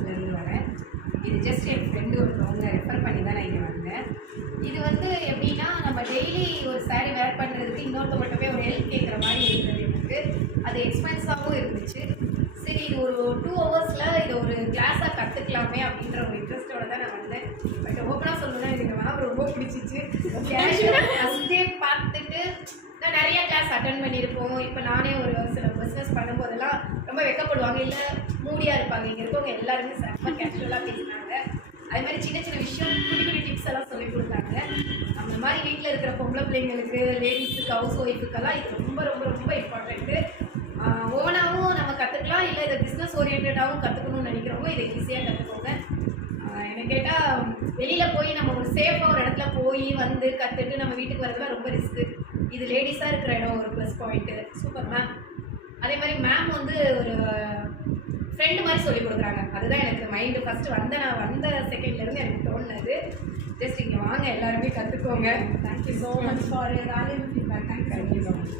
குடும்பத்துலேருந்து வரேன். இது ஜஸ்ட் என் ஃப்ரெண்டு ஒருத்தவங்க ரெஃபர் பண்ணி தான் நான் இங்கே வந்தேன். இது வந்து எப்படின்னா, நம்ம டெய்லி ஒரு சாரீ வேர் பண்ணுறதுக்கு இன்னொருத்தவங்கள்ட்ட போய் ஒரு ஹெல்ப் கேட்குற மாதிரி இருந்தது எனக்கு. அது எக்ஸ்பென்ஸாகவும் இருந்துச்சு. சரி, இது ஒரு 2 ஹவர்ஸில் இதை ஒரு கிளாஸாக கற்றுக்கலாமே அப்படின்ற ஒரு இன்ட்ரெஸ்ட்டோட தான் நான் வந்தேன். பட் ஓப்பனாக சொல்லணும்னா எனக்கு மேம் ரொம்ப பிடிச்சிச்சு. ஃபஸ்ட் டே பார்த்துட்டு நான் நிறைய கிளாஸ் அட்டன் பண்ணியிருப்போம். இப்போ நானே ஒரு சில பிஸ்னஸ் பண்ணும்போதெல்லாம் ரொம்ப வெக்கப்படுவாங்க, இல்லை மூடியாக இருப்பாங்க. இங்கே இருக்கவங்க எல்லாருமே செம்ம கேஷுவலாக பேசினாங்க. அது மாதிரி சின்ன சின்ன விஷயம், குட்டி குட்டி டிப்ஸ் எல்லாம் சொல்லி கொடுத்தாங்க. அந்த மாதிரி வீட்டில் இருக்கிற பொம்பளை பிள்ளைங்களுக்கு, லேடிஸுக்கு, ஹவுஸ் ஒய்ஃபுக்கெல்லாம் இது ரொம்ப ரொம்ப ரொம்ப இம்பார்ட்டண்ட்டு. ஓனாகவும் நம்ம கற்றுக்கலாம், இல்லை இதை பிஸ்னஸ் ஓரியன்டாகவும் கற்றுக்கணும்னு நினைக்கிறவங்க இதை ஈஸியாக கற்றுக்கோங்க. என்ன கேட்டால், வெளியில் போய் நம்ம ஒரு சேஃபாக ஒரு இடத்துல போய் வந்து கற்றுட்டு நம்ம வீட்டுக்கு வரதுலாம் ரொம்ப ரிஸ்க்கு. இது லேடிஸாக இருக்கிற இடம் ஒரு ப்ளஸ் பாயிண்ட்டு. Super ma'am. அதே மாதிரி மேம் வந்து ஒரு ஃப்ரெண்டு மாதிரி சொல்லிக் கொடுக்குறாங்க. அதுதான் எனக்கு மைண்டு ஃபஸ்ட்டு நான் வந்த செகண்ட்லேருந்து எனக்கு தோணுனது. ஜஸ்ட் இங்கே வாங்க, எல்லாருமே கற்றுக்கோங்க. Thank you so much for valuable feedback. Thank you so much.